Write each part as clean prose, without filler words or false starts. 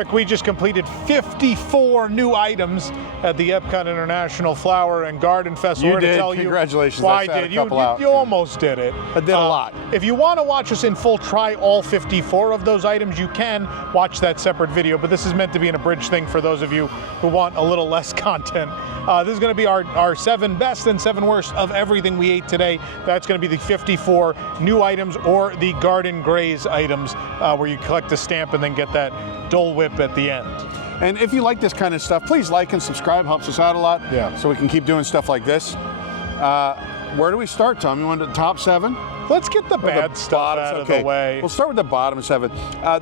Eric, we just completed 54 new items at the EPCOT International Flower and Garden Festival. You did. Tell Congratulations. Well, I did. You almost did it. I did a lot. If you want to watch us in full, try all 54 of those items. You can watch that separate video, but this is meant to be an abridged thing for those of you who want a little less content. This is going to be our 7 best and 7 worst of everything we ate today. That's going to be the 54 new items or the Garden Graze items where you collect a stamp and then get that Dole Whip at the end. And if you like this kind of stuff, please like and subscribe. Helps us out a lot. Yeah. So we can keep doing stuff like this. Where do we start, Tom? You want the top 7? Let's get the bad stuff out of the way. We'll start with the bottom 7.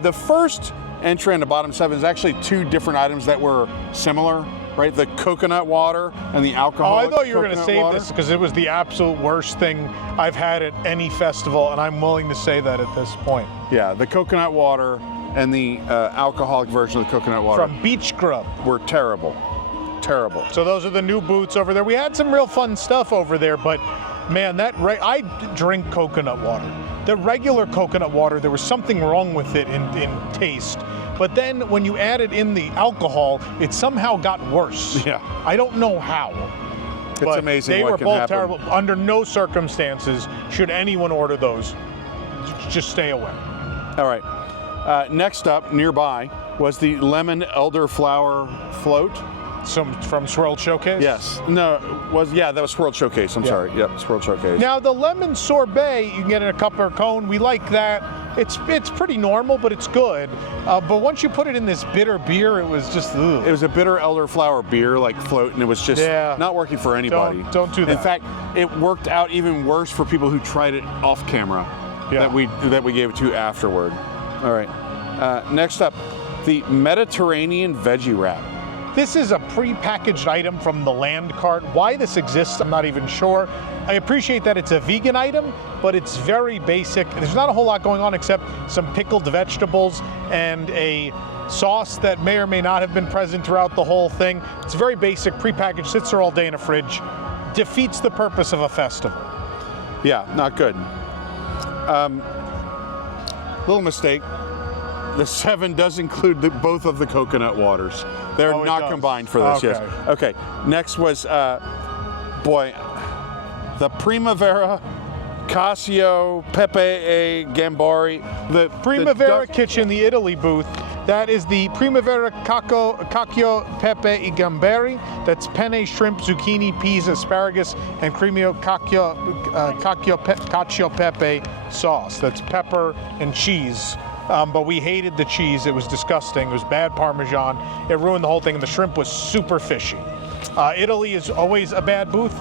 The first entry in the bottom 7 is actually 2 different items that were similar, right? The coconut water and the alcohol. Oh, I thought you were going to save this because it was the absolute worst thing I've had at any festival, and I'm willing to say that at this point. Yeah, the coconut water and the alcoholic version of the coconut water. From Beach Grub. Were terrible. Terrible. So those are the new boots over there. We had some real fun stuff over there, but man, I drink coconut water. The regular coconut water, there was something wrong with it in taste. But then when you added in the alcohol, it somehow got worse. Yeah. I don't know how. It's but amazing they what were can both happen. terrible. Under no circumstances should anyone order those. Just stay away. All right. Next up, nearby, was the lemon elderflower float. From Swirled Showcase? Yes. No, that was Swirled Showcase. I'm sorry. Yep, Swirled Showcase. Now the lemon sorbet, you can get in a cup or cone. We like that. It's pretty normal, but it's good. But once you put it in this bitter beer, it was just ugh. It was a bitter elderflower beer like float, and it was just not working for anybody. Don't do that. In fact, it worked out even worse for people who tried it off camera. Yeah. That we gave it to afterward. All right. Next up, the Mediterranean veggie wrap. This is a pre-packaged item from the land cart. Why this exists, I'm not even sure. I appreciate that it's a vegan item, but it's very basic. There's not a whole lot going on except some pickled vegetables and a sauce that may or may not have been present throughout the whole thing. It's very basic, pre-packaged, sits there all day in a fridge. Defeats the purpose of a festival. Yeah, not good. Little mistake. The 7 does include both of the coconut waters. They're not combined for this, yes. Okay, next was, the Primavera Cacio Pepe e Gambari. The Primavera Kitchen, the Italy booth. That is the Primavera Cacio Pepe e Gambari. That's penne, shrimp, zucchini, peas, asparagus, and Cacio Pepe sauce. That's pepper and cheese. But we hated the cheese. It was disgusting. It was bad Parmesan. It ruined the whole thing. And the shrimp was super fishy. Italy is always a bad booth.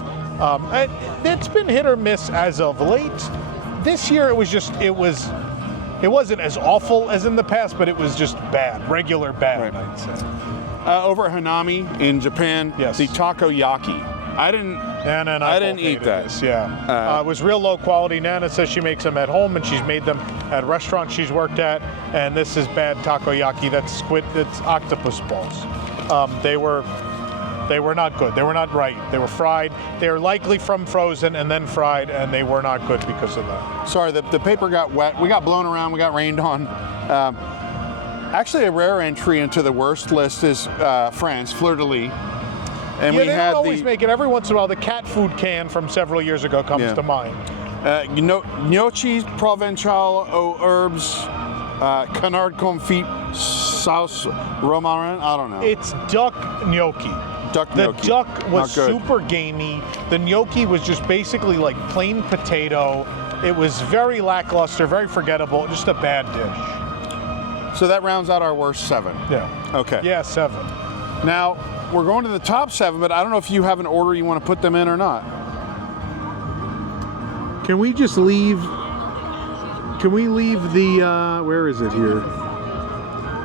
It's been hit or miss as of late. This year it wasn't as awful as in the past, but it was just bad, regular bad, right. I'd say. Over at Hanami in Japan, the takoyaki. I didn't eat that. It was real low quality. Nana says she makes them at home, and she's made them at restaurants she's worked at. And this is bad takoyaki. That's octopus balls. They were not good. They were not right. They were fried. They were likely from frozen and then fried, and they were not good because of that. Sorry, the paper got wet. We got blown around. We got rained on. Actually, a rare entry into the worst list is France, Fleur de Lis. And they don't always make it. Every once in a while, the cat food can from several years ago comes to mind. Gnocchi Provençal aux herbes, canard confit sauce romarin. I don't know. It's duck gnocchi. The duck was super gamey. The gnocchi was just basically like plain potato. It was very lackluster, very forgettable, just a bad dish. So that rounds out our worst 7. Yeah. Okay. Yeah, 7. Now, we're going to the top 7, but I don't know if you have an order you want to put them in or not. Can we just leave? Can we leave the, where is it here?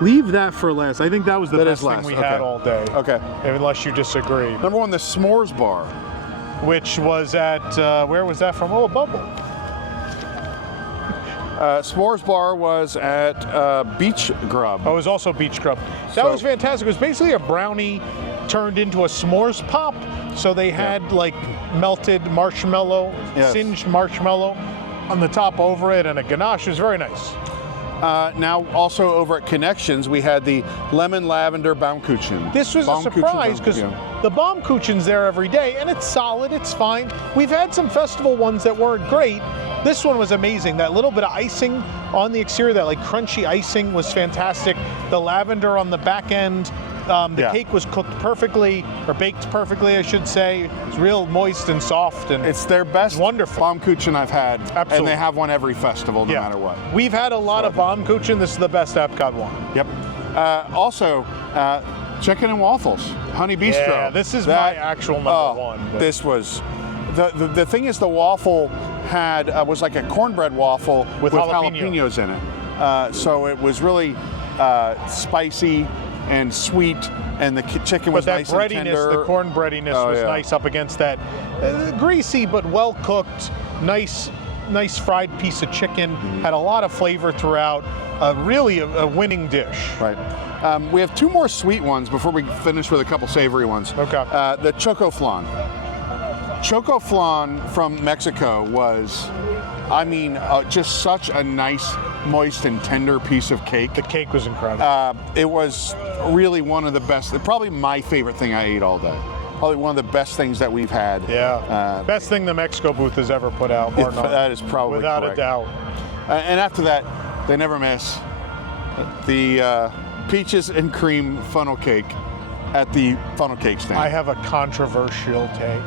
Leave that for last. I think that was the best thing we had all day. Okay. Unless you disagree. Number 1, the s'mores bar. Which was at, where was that from? Oh, Bubble. S'mores bar was at Beach Grub. Oh, it was also Beach Grub. That was fantastic. It was basically a brownie turned into a s'mores pop. So they had like melted marshmallow, singed marshmallow on the top over it, and a ganache. It was very nice. Now also over at Connections, we had the lemon lavender Baumkuchen. This was a surprise because the Baumkuchen's there every day, and it's solid, it's fine. We've had some festival ones that weren't great. This one was amazing. That little bit of icing on the exterior, that like crunchy icing was fantastic. The lavender on the back end. The cake was cooked perfectly, or baked perfectly, I should say. It's real moist and soft, and it's their best wonderful Baumkuchen I've had. Absolutely. And they have one every festival, no matter what. We've had a lot of Baumkuchen. This is the best EPCOT one. Yep. Also, chicken and waffles, Honey Bistro. Yeah, this is my actual number one. But. This was the thing is the waffle had was like a cornbread waffle with jalapenos in it. So it was really spicy and sweet, and the chicken was nice and tender. The corn breadiness was nice up against that greasy but well cooked, nice fried piece of chicken. Had a lot of flavor throughout. Really a winning dish. Right. We have two more sweet ones before we finish with a couple savory ones. Okay. The Choco Flan. Choco Flan from Mexico was, I mean, just such a nice, moist and tender piece of cake. The cake was incredible. It was really one of the best, probably my favorite thing I ate all day. Probably one of the best things that we've had. Yeah, best thing the Mexico booth has ever put out. That is probably without correct. a doubt. And after that, they never miss the peaches and cream funnel cake at the funnel cake stand. I have a controversial take.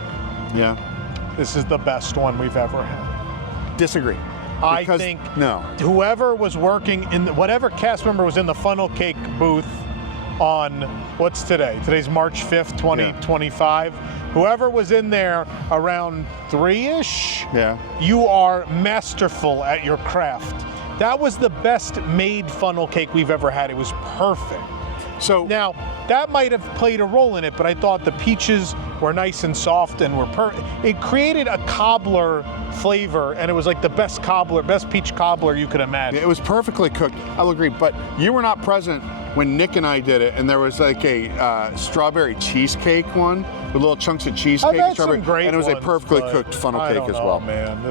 Yeah. This is the best one we've ever had. Disagree. I think whoever was working in whatever cast member was in the funnel cake booth on what's today? Today's March 5th, 2025. Whoever was in there around 3-ish, you are masterful at your craft. That was the best made funnel cake we've ever had. It was perfect. So now that might have played a role in it, but I thought the peaches were nice and soft and were it created a cobbler flavor, and it was like the best peach cobbler you could imagine. It was perfectly cooked, I'll agree, but you were not present when Nick and I did it, and there was like a strawberry cheesecake one with little chunks of cheesecake and strawberry, and it was a perfectly cooked funnel cake as well. Man,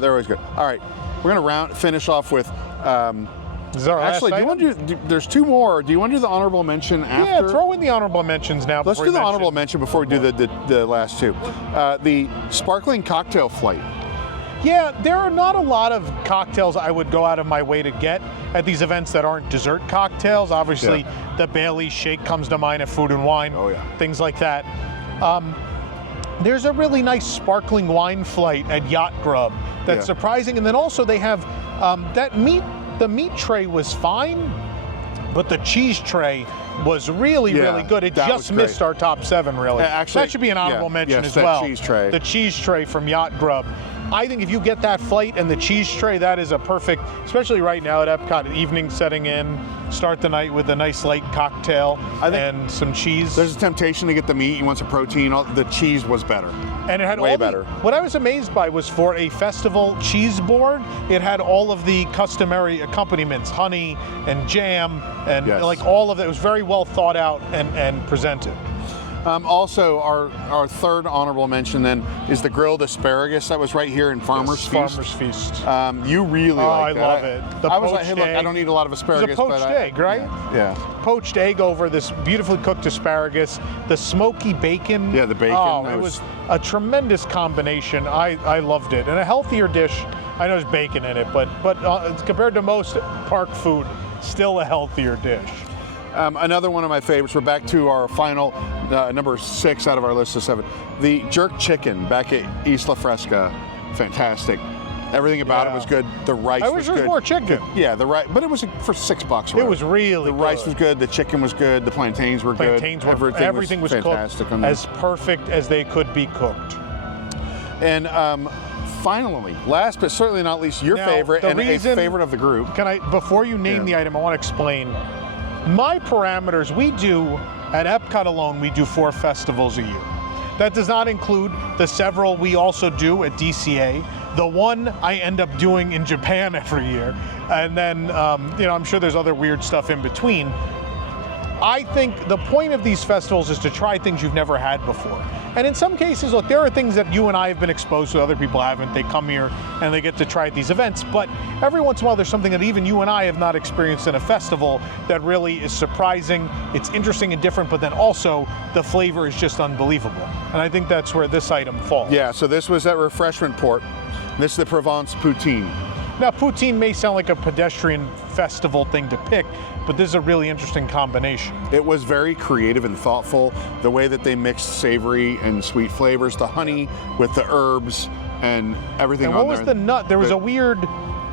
they're always good. All right, we're gonna finish off with. Is our actually, last item? Do you want to do? There's two more. Do you want to do the honorable mention after? Yeah, throw in the honorable mentions now. Let's do the honorable mention before we do the last two. The sparkling cocktail flight. Yeah, there are not a lot of cocktails I would go out of my way to get at these events that aren't dessert cocktails. Obviously, the Bailey's shake comes to mind at Food and Wine. Oh yeah. Things like that. There's a really nice sparkling wine flight at Yacht Grub that's surprising, and then also they have that meat. The meat tray was fine, but the cheese tray was really good. It just missed our top 7, really. Actually, that should be an honorable mention as well. Cheese tray. The cheese tray from Yacht Grub. I think if you get that flight and the cheese tray, that is a perfect, especially right now at EPCOT, evening setting in, start the night with a nice light cocktail and some cheese. There's a temptation to get the meat, you want some protein, the cheese was better. And it had way better. What I was amazed by was for a festival cheese board, it had all of the customary accompaniments, honey and jam, and like all of it. It was very well thought out and presented. Also, our third honorable mention then is the grilled asparagus that was right here in Farmer's Feast. Farmer's Feast. You really like that. I love it. I was like, hey, look, I don't eat a lot of asparagus. It's a poached egg, right? Yeah. Poached egg over this beautifully cooked asparagus. The smoky bacon. Yeah, the bacon. Oh, it was a tremendous combination. I loved it. And a healthier dish. I know there's bacon in it, but compared to most park food, still a healthier dish. Another one of my favorites, we're back to our final, number 6 out of our list of 7. The jerk chicken back at Isla Fresca, fantastic. Everything about it was good. The rice was good. More chicken. Yeah, but it was for $6. It was really good. The rice was good, the chicken was good, the plantains were good. Everything was fantastic cooked as perfect as they could be cooked. And finally, last but certainly not least, your favorite and a favorite of the group. Before you name the item, I want to explain my parameters. We do, at EPCOT alone, we do 4 festivals a year. That does not include the several we also do at DCA, the one I end up doing in Japan every year, and then, I'm sure there's other weird stuff in between. I think the point of these festivals is to try things you've never had before. And in some cases, look, there are things that you and I have been exposed to, other people haven't. They come here and they get to try these events, but every once in a while there's something that even you and I have not experienced in a festival that really is surprising. It's interesting and different, but then also the flavor is just unbelievable. And I think that's where this item falls. Yeah, so this was at Refreshment Port. This is the Provence Poutine. Now, poutine may sound like a pedestrian festival thing to pick, but this is a really interesting combination. It was very creative and thoughtful, the way that they mixed savory and sweet flavors, the honey with the herbs and everything on there. And what was the nut? There was a weird,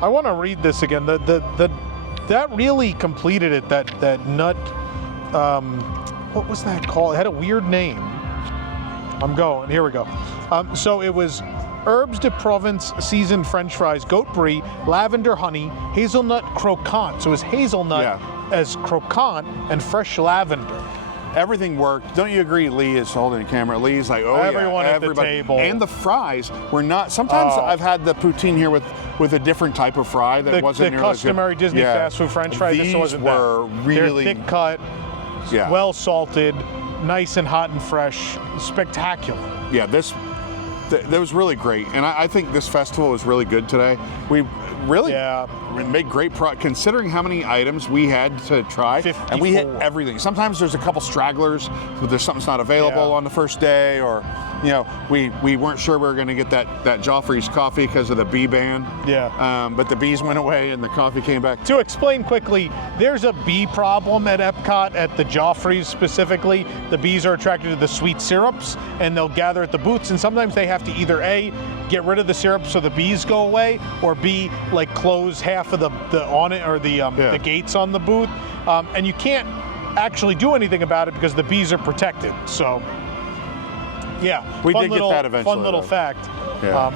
I want to read this again, that really completed it, that nut, what was that called? It had a weird name. Here we go. So it was herbes de Provence, seasoned French fries, goat brie, lavender honey, hazelnut croquant. So it was hazelnut as croquant and fresh lavender. Everything worked. Don't you agree? Lee is holding the camera. Lee's like, oh everyone yeah, at the table. And the fries were not. Sometimes I've had the poutine here with a different type of fry that wasn't nearly customary Disney fast food French fries. These this wasn't were that. really They're thick cut, well salted, nice and hot and fresh, spectacular. Yeah, that was really great, and I think this festival was really good today. We really made great considering how many items we had to try, 54. and we hit everything. Sometimes there's a couple stragglers, but there's something's not available on the first day, or we weren't sure we were going to get that Joffrey's coffee because of the bee ban. But the bees went away and the coffee came back. To explain quickly, there's a bee problem at EPCOT, at the Joffrey's specifically. The bees are attracted to the sweet syrups, and they'll gather at the booths, and sometimes they have to either A, get rid of the syrup so the bees go away, or B, like close half of the awning or the gates on the booth, and you can't actually do anything about it because the bees are protected. So we did get that eventually. Fun little fact,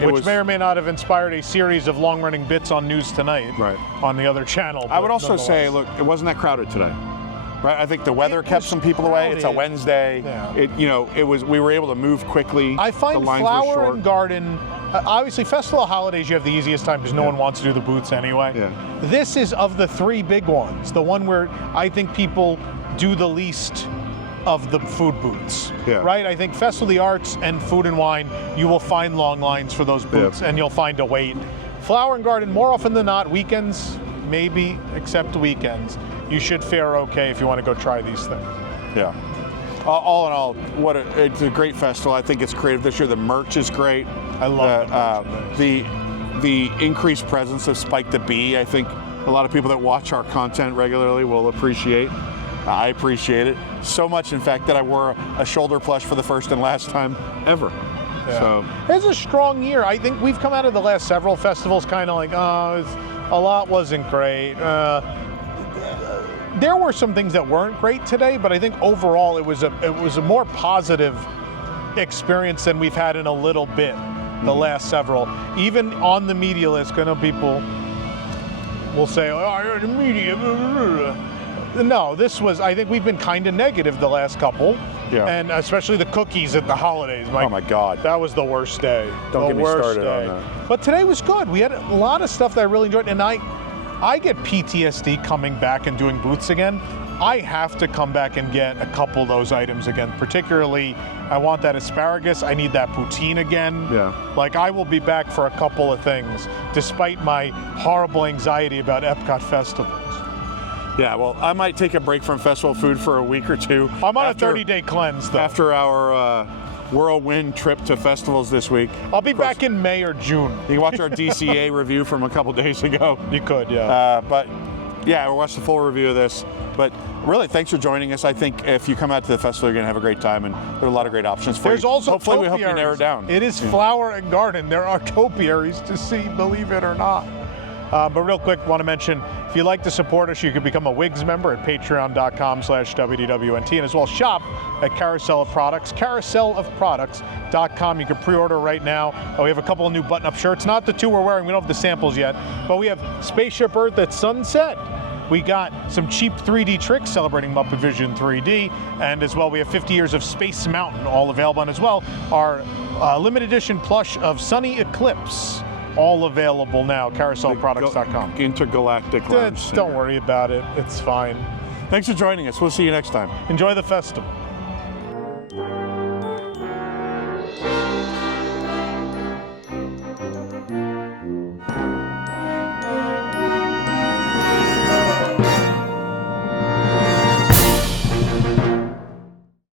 which may or may not have inspired a series of long-running bits on News Tonight on the other channel. I would also say, look, it wasn't that crowded today. Right, I think the weather kept some people away. It's a Wednesday. We were able to move quickly. I find Flower and Garden, obviously Festival of Holidays, you have the easiest time because no one wants to do the booths anyway. This is, of the three big ones, the one where I think people do the least of the food booths, right? I think Festival of the Arts and Food and Wine, you will find long lines for those booths and you'll find a wait. Flower and Garden, more often than not, weekends, maybe, except weekends, you should fare okay if you want to go try these things. All in all, it's a great festival. I think it's creative this year. The merch is great. I love the increased presence of Spike the Bee. I think a lot of people that watch our content regularly will appreciate. I appreciate it so much, in fact, that I wore a shoulder plush for the first and last time ever. So it's a strong year. I think we've come out of the last several festivals kind of like, a lot wasn't great. There were some things that weren't great today, but I think overall it was a more positive experience than we've had in a little bit. The last several, even on the media list, I know people will say, "Oh, you're the media." No, this was, I think we've been kind of negative the last couple. And especially the cookies at the holidays. Oh my God. That was the worst day. Don't get me started on that. But today was good. We had a lot of stuff that I really enjoyed, and I get PTSD coming back and doing booths again. I have to come back and get a couple of those items again. Particularly, I want that asparagus. I need that poutine again. Like, I will be back for a couple of things, despite my horrible anxiety about EPCOT festivals. Well, I might take a break from festival food for a week or two. I'm on a 30-day cleanse, though. After our whirlwind trip to festivals this week. I'll be back in May or June. You can watch our DCA review from a couple days ago. You could, but we'll watch the full review of this. But really, thanks for joining us. I think if you come out to the festival, you're going to have a great time, and there are a lot of great options for you. There's also hopefully we hope you narrow it down. It is Flower and Garden. There are topiaries to see, believe it or not. But real quick, want to mention, if you'd like to support us, you can become a WIGS member at patreon.com/WDWNT, and as well shop at Carousel of Products, carouselofproducts.com. You can pre-order right now. We have a couple of new button-up shirts, not the two we're wearing. We don't have the samples yet, but we have Spaceship Earth at sunset. We got some cheap 3D tricks celebrating Muppet Vision 3D, and as well we have 50 years of Space Mountain, all available, and as well our limited edition plush of Sunny Eclipse. All available now, carouselproducts.com. Intergalactic lounge. Don't worry about it. It's fine. Thanks for joining us. We'll see you next time. Enjoy the festival.